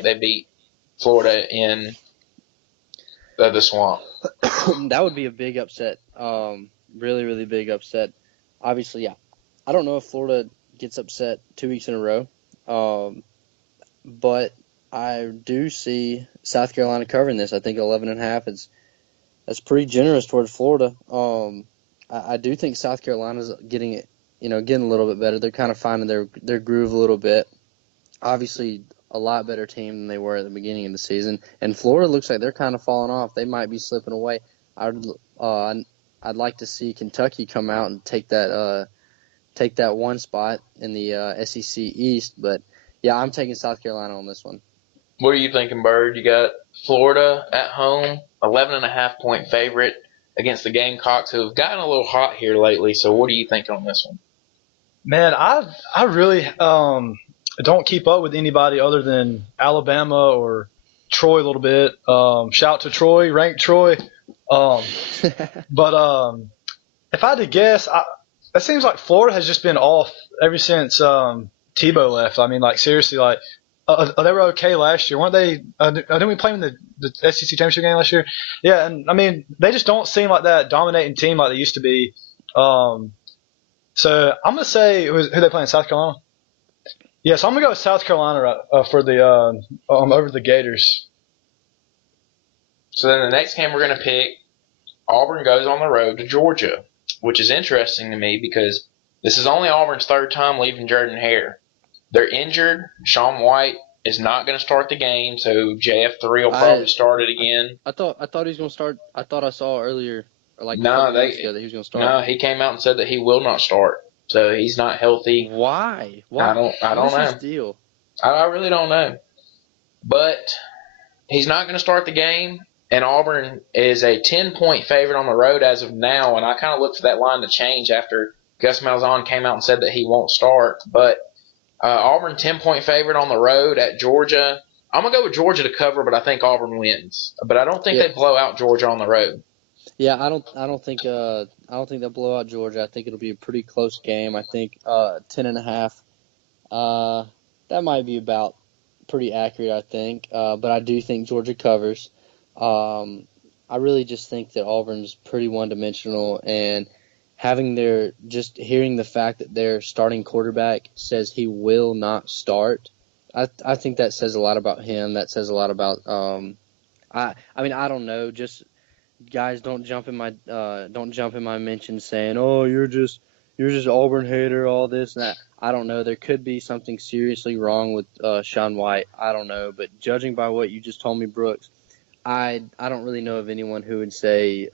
they beat Florida in the Swamp. That would be a big upset. Really, really big upset. Obviously, yeah. I don't know if Florida gets upset 2 weeks in a row, but I do see South Carolina covering this. I think 11.5 is that's pretty generous towards Florida. I do think South Carolina's getting it, getting a little bit better. They're kind of finding their groove a little bit. Obviously, a lot better team than they were at the beginning of the season. And Florida looks like they're kind of falling off. They might be slipping away. I'd like to see Kentucky come out and take that one spot in the SEC East. But yeah, I'm taking South Carolina on this one. What are you thinking, Bird? You got Florida at home, 11.5-point favorite against the Gamecocks, who have gotten a little hot here lately. So what are you thinking on this one? Man, I really don't keep up with anybody other than Alabama or Troy a little bit. Shout to Troy, ranked Troy. But if I had to guess, it seems like Florida has just been off ever since Tebow left. I mean, like seriously, like they were okay last year, weren't they? Didn't we play in the SEC championship game last year? Yeah, and I mean they just don't seem like that dominating team like they used to be. So I'm gonna say who they playing, South Carolina. Yeah, so I'm gonna go with South Carolina for the over the Gators. So then the next game we're going to pick, Auburn goes on the road to Georgia, which is interesting to me because this is only Auburn's third time leaving Jordan-Hare. They're injured. Shaun White is not going to start the game, so JF3 will probably start it again. I thought he was going to start. I thought I saw earlier, like a No, couple minutes ago, that he was going to start. No, he came out and said that he will not start. So he's not healthy. Why? I don't know. What's his deal? I really don't know. But he's not going to start the game, and Auburn is a 10-point favorite on the road as of now, and I kind of looked for that line to change after Gus Malzahn came out and said that he won't start. But Auburn 10-point favorite on the road at Georgia. I'm going to go with Georgia to cover, but I think Auburn wins. But I don't think they blow out Georgia on the road. Yeah, I don't think they'll blow out Georgia. I think it'll be a pretty close game. I think 10.5. That might be about pretty accurate, I think. But I do think Georgia covers. I really just think that Auburn's pretty one-dimensional, and just hearing the fact that their starting quarterback says he will not start, I think that says a lot about him. That says a lot about I mean, I don't know, just guys, don't jump in my mention saying, "Oh, you're just Auburn hater," all this and that. I don't know. There could be something seriously wrong with Shaun White. I don't know, but judging by what you just told me, Brooks, I don't really know of anyone who would say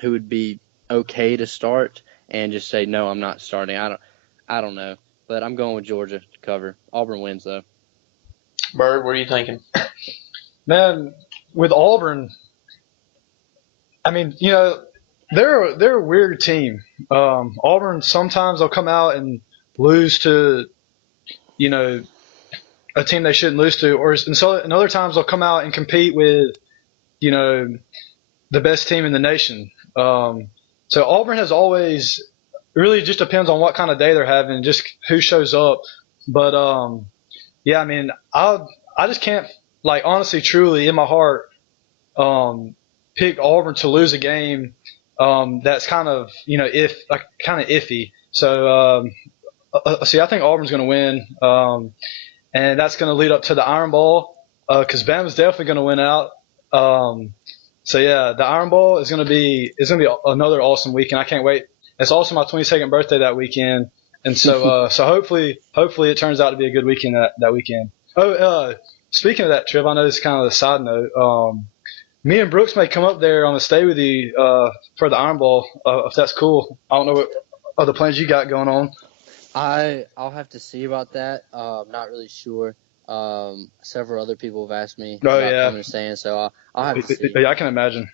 who would be okay to start and just say no, I'm not starting. I don't know, but I'm going with Georgia to cover. Auburn wins though. Bird, what are you thinking? Man, with Auburn, I mean, they're a weird team. Auburn, sometimes they'll come out and lose to, a team they shouldn't lose to, and other times they'll come out and compete with, the best team in the nation. So Auburn has always, it really just depends on what kind of day they're having, just who shows up. But yeah, I mean, I just can't, like, honestly, truly, in my heart, pick Auburn to lose a game that's kind of kind of iffy. So see, I think Auburn's going to win, and that's going to lead up to the Iron Bowl because Bama's definitely going to win out. So yeah, the Iron Bowl is going to be another awesome weekend. I can't wait. It's also my 22nd birthday that weekend, and so so hopefully it turns out to be a good weekend that weekend. Oh, speaking of that, Tripp, I know this is kind of a side note. Me and Brooks may come up there on a stay with you for the Iron Bowl, if that's cool. I don't know what other plans you got going on. I'll have to see about that. I'm not really sure. Several other people have asked me about coming to staying, so I'll have to see. Yeah, I can imagine.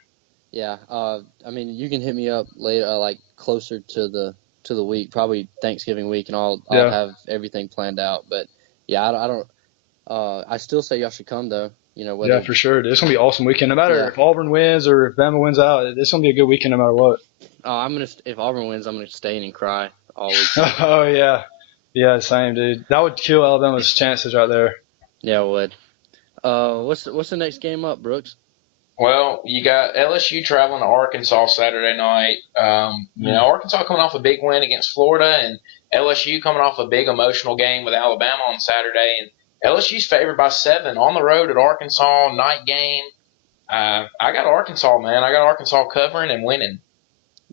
Yeah. I mean, you can hit me up later, like closer to the week, probably Thanksgiving week, and I'll have everything planned out. But yeah, I don't. I still say y'all should come though. Yeah, for sure. It's gonna be an awesome weekend. No matter if Auburn wins or if Bama wins out, it's gonna be a good weekend no matter what. Oh, if Auburn wins, I'm gonna stay in and cry all weekend. Oh yeah, same dude. That would kill Alabama's chances right there. Yeah, it would. What's the next game up, Brooks? Well, you got LSU traveling to Arkansas Saturday night. Arkansas coming off a big win against Florida, and LSU coming off a big emotional game with Alabama on Saturday. And LSU's favored by 7 on the road at Arkansas, night game. I got Arkansas, man. I got Arkansas covering and winning.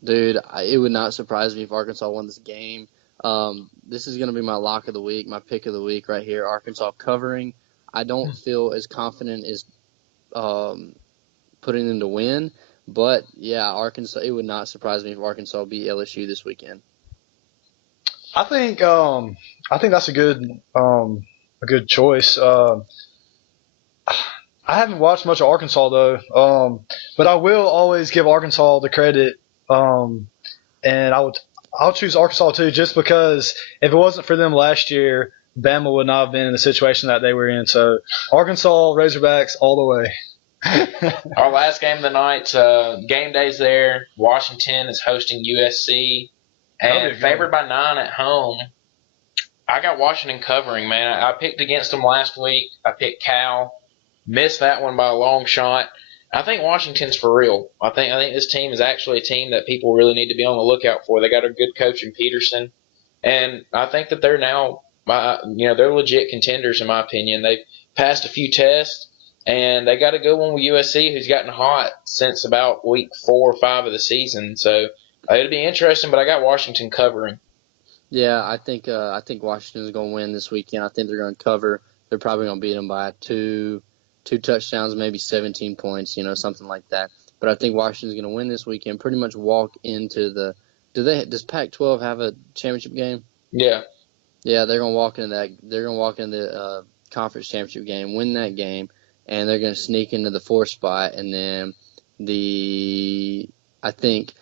Dude, it would not surprise me if Arkansas won this game. This is going to be my lock of the week, my pick of the week right here, Arkansas covering. I don't feel as confident as putting them to win, but, yeah, Arkansas. It would not surprise me if Arkansas beat LSU this weekend. I think that's a good choice. I haven't watched much of Arkansas though, but I will always give Arkansas the credit, and I'll choose Arkansas too, just because if it wasn't for them last year, Bama would not have been in the situation that they were in. So Arkansas Razorbacks all the way. Our last game of the night, game day's there. Washington is hosting USC, and favored by 9 at home. I got Washington covering, man. I picked against them last week. I picked Cal. Missed that one by a long shot. I think Washington's for real. I think this team is actually a team that people really need to be on the lookout for. They got a good coach in Peterson, and I think that they're now, they're legit contenders in my opinion. They've passed a few tests, and they got a good one with USC, who's gotten hot since about week 4 or 5 of the season. So it'll be interesting. But I got Washington covering. Yeah, I think Washington's going to win this weekend. I think they're going to cover. They're probably going to beat them by two touchdowns, maybe 17 points, something like that. But I think Washington's going to win this weekend, pretty much walk into the – does Pac-12 have a championship game? Yeah. Yeah, they're going to walk into that. They're going to walk into the conference championship game, win that game, and they're going to sneak into the 4th spot. And then I think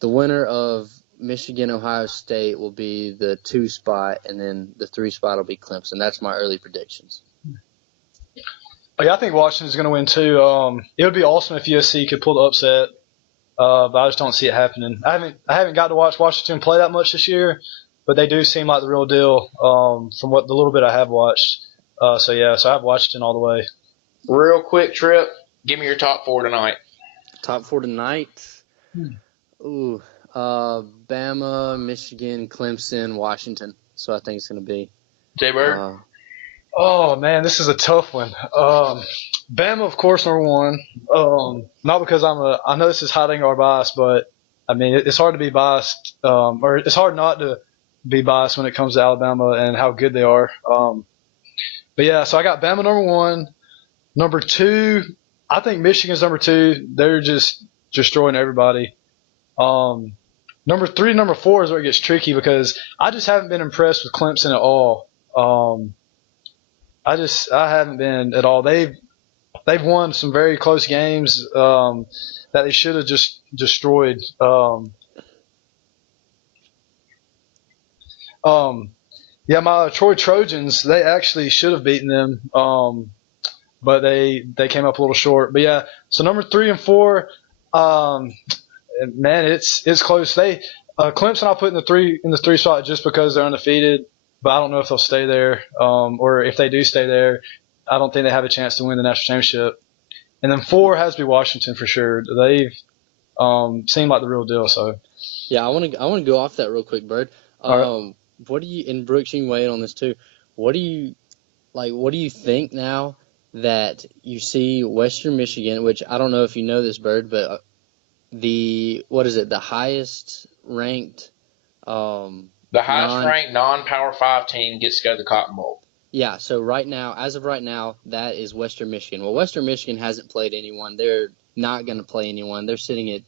the winner of Michigan-Ohio State will be the 2 spot, and then the 3 spot will be Clemson. That's my early predictions. Yeah, I think Washington's going to win too. It would be awesome if USC could pull the upset, but I just don't see it happening. I haven't got to watch Washington play that much this year, but they do seem like the real deal from what the little bit I have watched. So I have Washington all the way. Real quick, Tripp, give me your top 4 tonight. Top 4 tonight? Ooh, Bama, Michigan, Clemson, Washington. So I think it's going to be. Jay Byrd? Oh, man, this is a tough one. Bama, of course, number 1. Not because I know this is hiding our bias, but, I mean, it's hard to be biased, or it's hard not to be biased when it comes to Alabama and how good they are. But, yeah, so I got Bama number 1. Number 2, I think Michigan's number 2. They're just destroying everybody. Number 3, number 4 is where it gets tricky because I just haven't been impressed with Clemson at all. I haven't been at all. They've won some very close games that they should have just destroyed. My Troy Trojans, they actually should have beaten them, but they came up a little short. But yeah, so number 3 and 4, man, it's close. Clemson I'll put in the 3 spot just because they're undefeated. But I don't know if they'll stay there, or if they do stay there, I don't think they have a chance to win the national championship. And then 4 has to be Washington for sure. They've seemed like the real deal. So yeah, I want to go off that real quick, Bird. Right. What do you, and Brooks, you can weigh in on this too. What do you think now that you see Western Michigan, which I don't know if you know this, Bird, but the highest ranked. The highest ranked non-Power 5 team gets to go to the Cotton Bowl. Yeah, so as of right now, that is Western Michigan. Well, Western Michigan hasn't played anyone. They're not going to play anyone. They're sitting at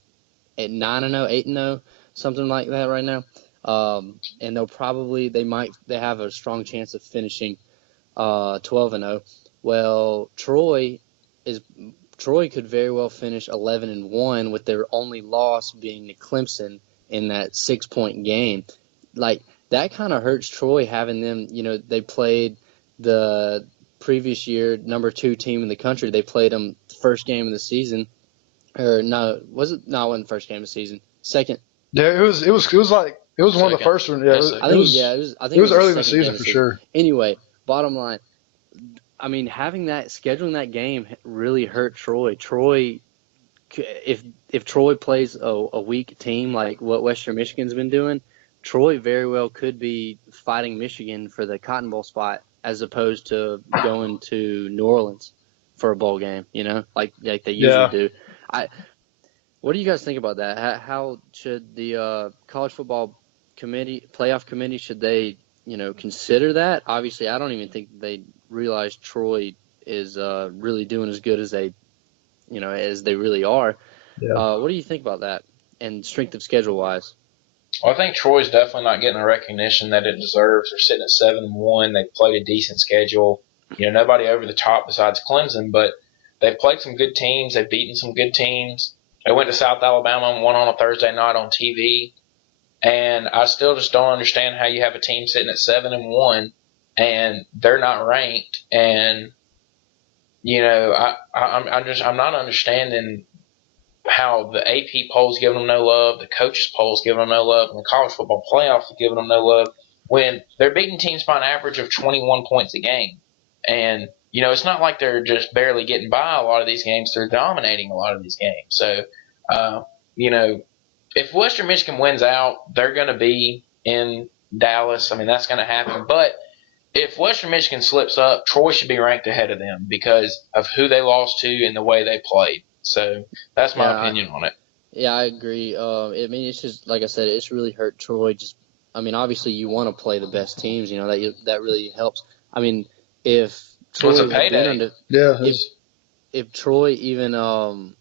9-0, 8-0, something like that right now. And they have a strong chance of finishing 12-0. Well, Troy could very well finish 11-1 with their only loss being to Clemson in that 6-point game. Like, that kind of hurts Troy having them, they played the previous year number 2 team in the country. They played them the first game of the season. Or no, was it? No, it wasn't the first game of the season. Second. Yeah, it was one of the first ones. Yeah, I think it was early in the season for sure. Anyway, bottom line, I mean, scheduling that game really hurt Troy. If Troy plays a weak team like what Western Michigan's been doing, Troy very well could be fighting Michigan for the Cotton Bowl spot as opposed to going to New Orleans for a bowl game, like they usually do. What do you guys think about that? How should the college football playoff committee, should they, consider that? Obviously, I don't even think they realize Troy is really doing as good as they really are. Yeah. What do you think about that and strength of schedule wise? Well, I think Troy's definitely not getting the recognition that it deserves. They're sitting at 7-1. They've played a decent schedule. Nobody over the top besides Clemson, but they've played some good teams. They've beaten some good teams. They went to South Alabama and won on a Thursday night on TV. And I still just don't understand how you have a team sitting at 7-1 and they're not ranked. And I'm not understanding how the AP polls giving them no love, the coaches polls giving them no love, and the college football playoffs are giving them no love when they're beating teams by an average of 21 points a game. And it's not like they're just barely getting by a lot of these games. They're dominating a lot of these games. So, if Western Michigan wins out, they're going to be in Dallas. I mean, that's going to happen. But if Western Michigan slips up, Troy should be ranked ahead of them because of who they lost to and the way they played. So that's my opinion on it. Yeah, I agree. I mean, it's just, like I said, it's really hurt Troy. Obviously you want to play the best teams, that really helps. I mean, if Troy had been if Troy even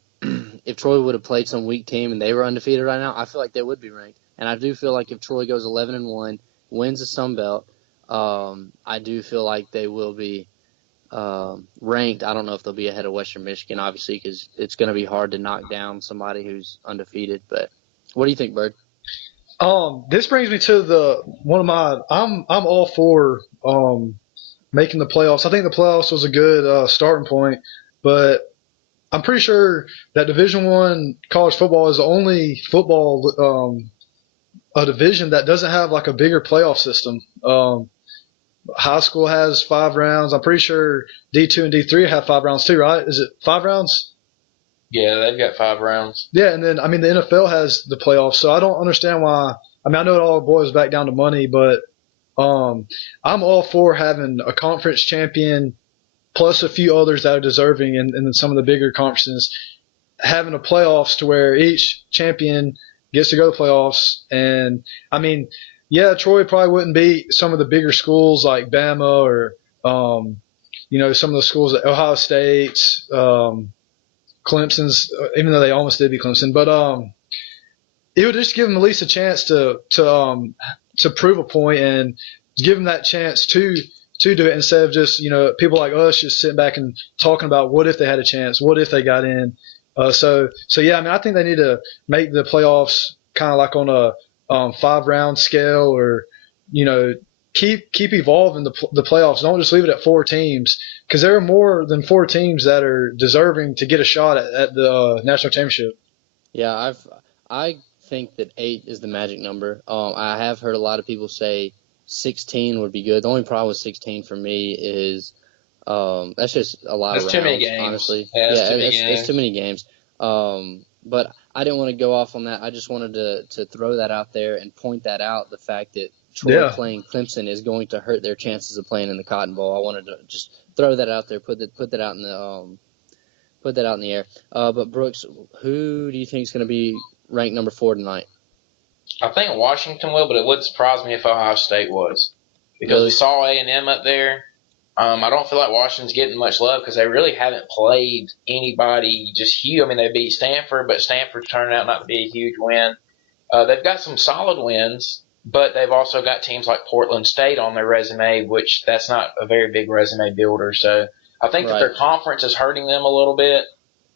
if Troy would have played some weak team and they were undefeated right now, I feel like they would be ranked. And I do feel like if Troy goes 11-1, wins the Sun Belt, I do feel like they will be ranked. I don't know if they'll be ahead of Western Michigan, obviously, because it's going to be hard to knock down somebody who's undefeated. But what do you think, Byrd? This brings me to I'm all for making the playoffs. I think the playoffs was a good starting point, but I'm pretty sure that Division I college football is the only football a division that doesn't have like a bigger playoff system. High school has 5 rounds. I'm pretty sure D2 and D3 have 5 rounds too, right? Is it 5 rounds? Yeah, they've got 5 rounds. Yeah, and then, the NFL has the playoffs, so I don't understand why. I know it all boils back down to money, but I'm all for having a conference champion plus a few others that are deserving in some of the bigger conferences, having a playoffs to where each champion gets to go to playoffs. And, yeah, Troy probably wouldn't beat some of the bigger schools like Bama or, some of the schools at Ohio State's, Clemson's, even though they almost did beat Clemson. But it would just give them at least a chance to prove a point and give them that chance to do it instead of just, people like us just sitting back and talking about what if they had a chance, what if they got in. So yeah, I think they need to make the playoffs kind of like on a 5-round scale, or keep evolving the playoffs. Don't just leave it at 4 teams, because there are more than 4 teams that are deserving to get a shot at the national championship. Yeah, I think that 8 is the magic number. I have heard a lot of people say 16 would be good. The only problem with 16 for me is that's just a lot of rounds, too many games. Honestly. Yeah, it's too many games. But I didn't want to go off on that. I just wanted to throw that out there and point that out, the fact that Troy playing Clemson is going to hurt their chances of playing in the Cotton Bowl. I wanted to just throw that out there, put that out in the air. But Brooks, who do you think is going to be ranked number 4 tonight? I think Washington will, but it wouldn't surprise me if Ohio State was, because Really? we saw A&M up there. I don't feel like Washington's getting much love because they really haven't played anybody just huge. They beat Stanford, but Stanford turned out not to be a huge win. They've got some solid wins, but they've also got teams like Portland State on their resume, which that's not a very big resume builder. So I think that their conference is hurting them a little bit,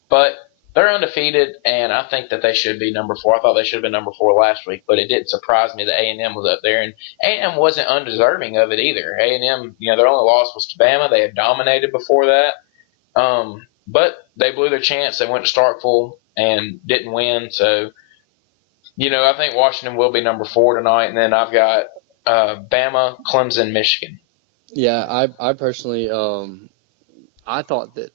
but they're undefeated, and I think that they should be number 4. I thought they should have been number 4 last week, but it didn't surprise me that A&M was up there, and A&M wasn't undeserving of it either. A&M, their only loss was to Bama. They had dominated before that, but they blew their chance. They went to Starkville and didn't win. So, I think Washington will be number 4 tonight, and then I've got Bama, Clemson, Michigan. Yeah, I personally I thought that